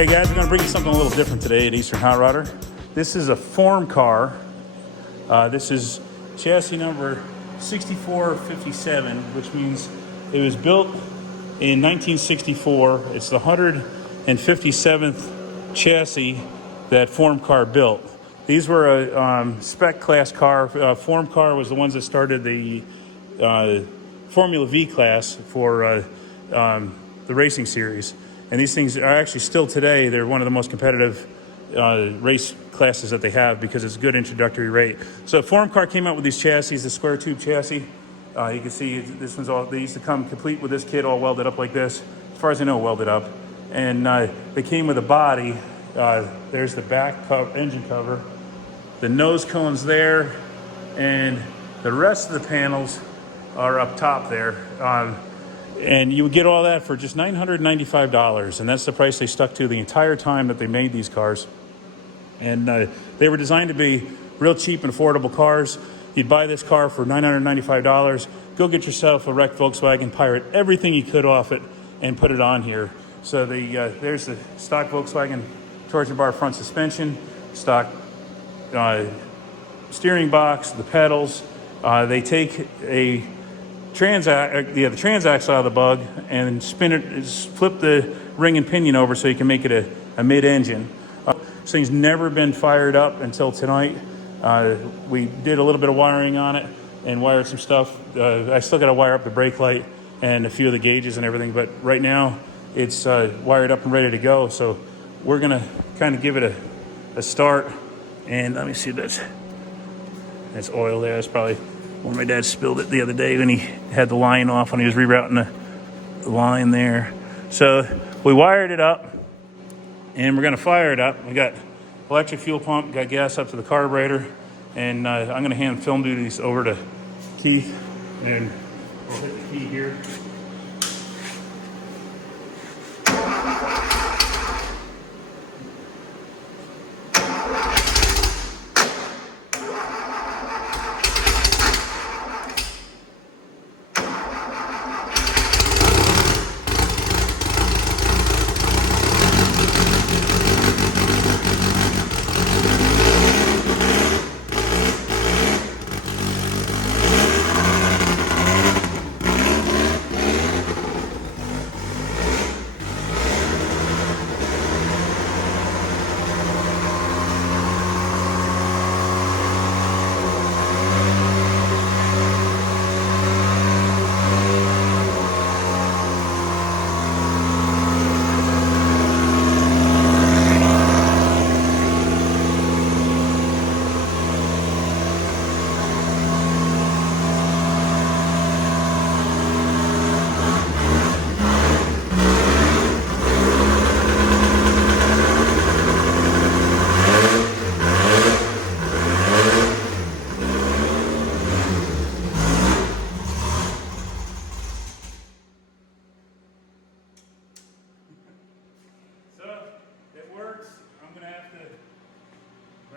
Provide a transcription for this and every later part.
Hey guys, we're going to bring you something a little different today at Eastern Hot Rodder. This is a Formcar. This is chassis number 6457, which means it was built in 1964. It's the 157th chassis that Formcar built. These were a spec class car. Formcar was the ones that started the Formula V class for the racing series. And these things are actually still today, they're one of the most competitive race classes that they have because it's a good introductory rate. So Formcar came out with these chassis, the square tube chassis. You can see this one's all, they used to come complete with this kit all welded up like this. As far as I know, welded up. And they came with a body. There's the back engine cover. The nose cone's there. And the rest of the panels are up top there. And you would get all that for just $995, and that's the price they stuck to the entire time that they made these cars. And they were designed to be real cheap and affordable cars. You'd buy this car for $995, go get yourself a wrecked Volkswagen, pirate everything you could off it, and put it on here. So there's the stock Volkswagen torsion bar front suspension, stock steering box, the pedals. They take the transaxle out of the bug and spin it, flip the ring and pinion over so you can make it a mid-engine. This thing's never been fired up until tonight. We did a little bit of wiring on it and wired some stuff. I still got to wire up the brake light and a few of the gauges and everything, but right now it's wired up and ready to go. So we're gonna kind of give it a start. And let me see, that's oil there. That's probably when my dad spilled it the other day when he had the line off when he was rerouting the line there. So we wired it up and we're gonna fire it up. We got electric fuel pump, got gas up to the carburetor, and I'm gonna hand film duties over to Keith, and we'll hit the key here.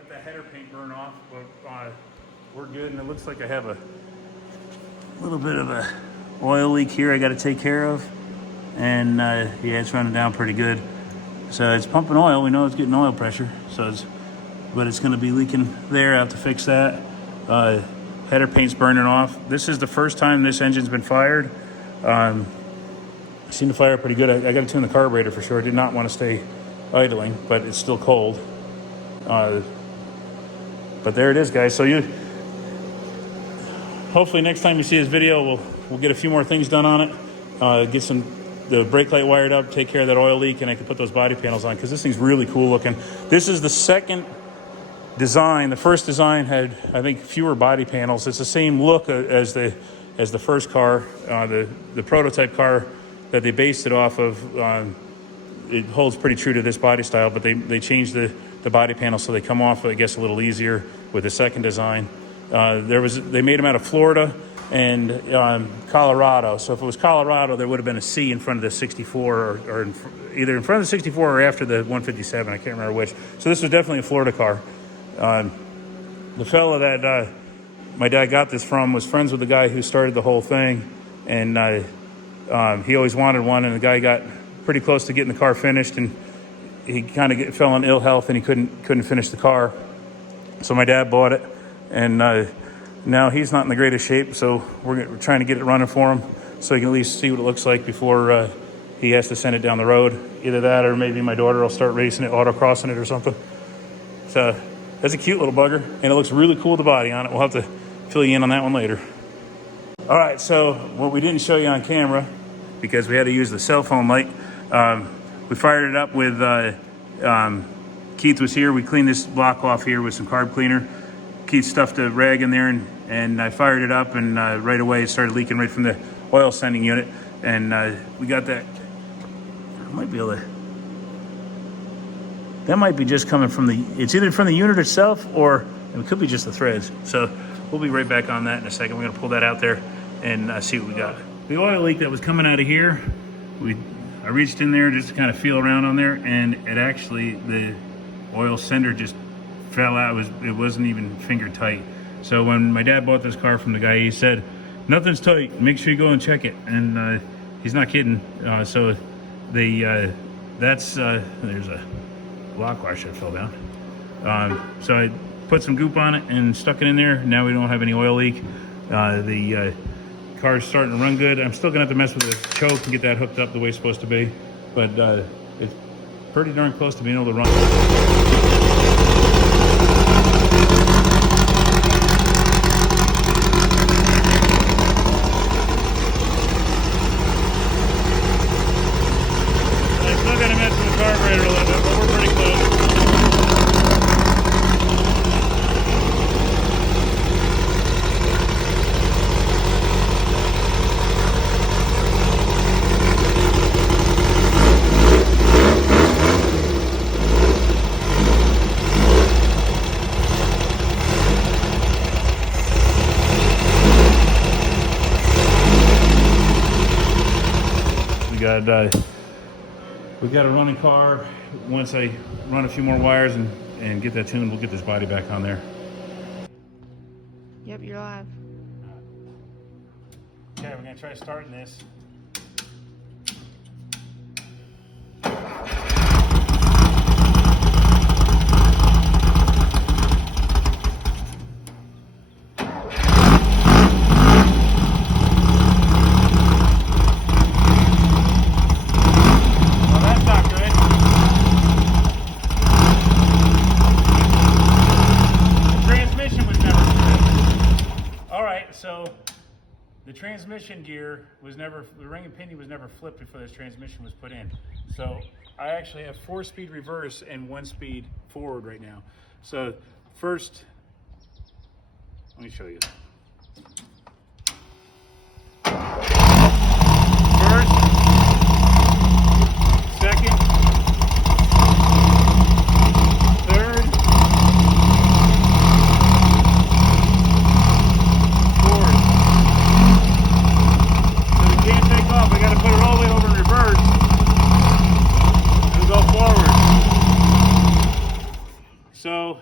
The header paint burn off, but we're good. And it looks like I have a little bit of a oil leak here I got to take care of, and yeah, it's running down pretty good. So it's pumping oil. We know it's getting oil pressure, but it's going to be leaking there. I have to fix that. Header paint's burning off. This is the first time this engine's been fired. Seemed to fire pretty good. I got to tune the carburetor for sure. I did not want to stay idling, but it's still cold. But there it is, guys. So hopefully next time you see this video, we'll get a few more things done on it. Get the brake light wired up, take care of that oil leak, and I can put those body panels on because this thing's really cool looking. This is the second design. The first design had, I think, fewer body panels. It's the same look as the first car, the prototype car that they based it off of. It holds pretty true to this body style, but they changed the body panels so they come off, I guess, a little easier with the second design. They made them out of Florida and Colorado. So if it was Colorado, there would have been a C in front of the 64, or either in front of the 64 or after the 157. I can't remember which. So this was definitely a Florida car. The fellow that my dad got this from was friends with the guy who started the whole thing, and he always wanted one, and the guy got pretty close to getting the car finished, and he kind of fell in ill health and he couldn't finish the car. So my dad bought it, and now he's not in the greatest shape. So we're trying to get it running for him, so he can at least see what it looks like before he has to send it down the road. Either that, or maybe my daughter will start racing it, autocrossing it, or something. So that's a cute little bugger, and it looks really cool with the body on it. We'll have to fill you in on that one later. All right, so what we didn't show you on camera, because we had to use the cell phone light, we fired it up with, Keith was here. We cleaned this block off here with some carb cleaner. Keith stuffed a rag in there, and I fired it up, and right away it started leaking right from the oil sending unit. And we got that. I might be able to. That might be just coming from it's either from the unit itself, or it could be just the threads. So we'll be right back on that in a second. We're gonna pull that out there and see what we got. The oil leak that was coming out of here, I reached in there just to kind of feel around on there, and it actually, the oil sender just fell out. It wasn't even finger tight. So when my dad bought this car from the guy, he said, nothing's tight, make sure you go and check it. And he's not kidding. So there's a lock washer that fell down. So I put some goop on it and stuck it in there. Now we don't have any oil leak. The car's starting to run good. I'm still gonna have to mess with the choke and get that hooked up the way it's supposed to be, but it's pretty darn close to being able to run. I still gotta mess with the carburetor a little bit, but we're pretty close. We got a running car. Once I run a few more wires and get that tuned, we'll get this body back on there. Yep, you're live. Okay, we're gonna try starting this. The transmission gear was never, the ring and pinion was never flipped before this transmission was put in. So I actually have 4-speed reverse and 1-speed forward right now. So first, let me show you. First, second, third, fourth. So we can't take off. We got to put it all the way over in reverse and go forward. So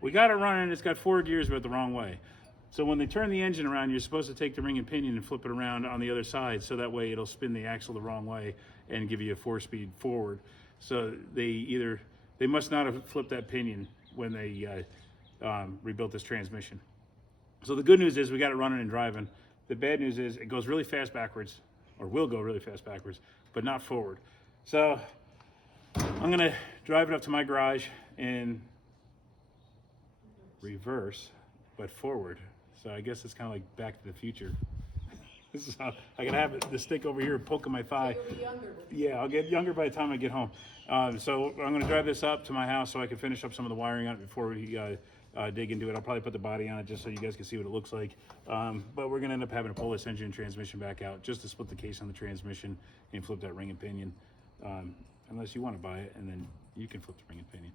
we got it running. It's got 4 gears, but the wrong way. So when they turn the engine around, you're supposed to take the ring and pinion and flip it around on the other side, so that way it'll spin the axle the wrong way and give you a 4-speed forward. So they must not have flipped that pinion when they rebuilt this transmission. So the good news is we got it running and driving. The bad news is it goes really fast backwards, or will go really fast backwards, but not forward. So I'm gonna drive it up to my garage in reverse, but forward. So I guess it's kind of like Back to the Future. This is how I can have the stick over here poking my thigh. So you'll be younger. Yeah, I'll get younger by the time I get home. So I'm going to drive this up to my house so I can finish up some of the wiring on it before we dig into it. I'll probably put the body on it just so you guys can see what it looks like. But we're going to end up having to pull this engine and transmission back out just to split the case on the transmission and flip that ring and pinion. Unless you want to buy it, and then you can flip the ring and pinion.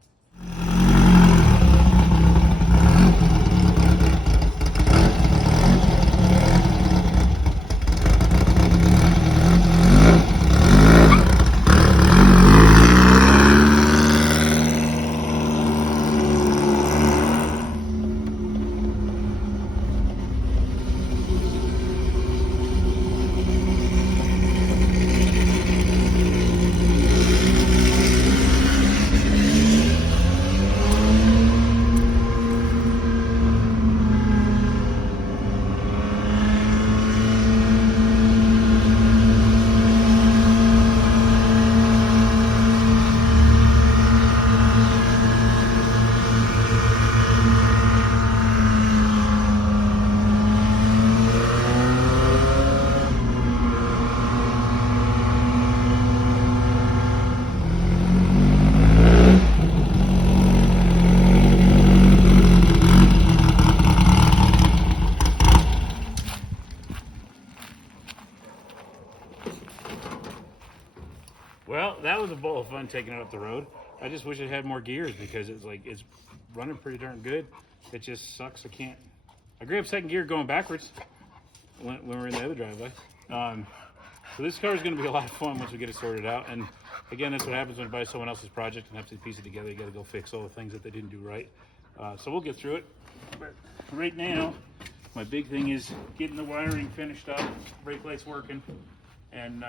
Well, that was a bowl of fun taking it up the road. I just wish it had more gears because it's running pretty darn good. It just sucks. I grabbed second gear going backwards when we were in the other driveway. So this car is going to be a lot of fun once we get it sorted out. And again, that's what happens when you buy someone else's project and have to piece it together. You got to go fix all the things that they didn't do right. So we'll get through it. But right now, my big thing is getting the wiring finished up, brake lights working, and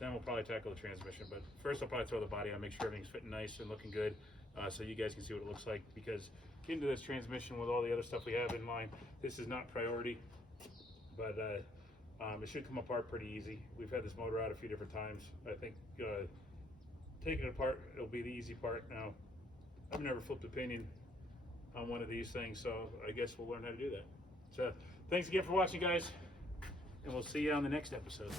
then we'll probably tackle the transmission. But first I'll probably throw the body on, make sure everything's fitting nice and looking good, so you guys can see what it looks like, because getting to this transmission with all the other stuff we have in mind, this is not priority, but it should come apart pretty easy. We've had this motor out a few different times. I think taking it apart, it'll be the easy part. Now, I've never flipped a pinion on one of these things, so I guess we'll learn how to do that. So thanks again for watching, guys, and we'll see you on the next episode.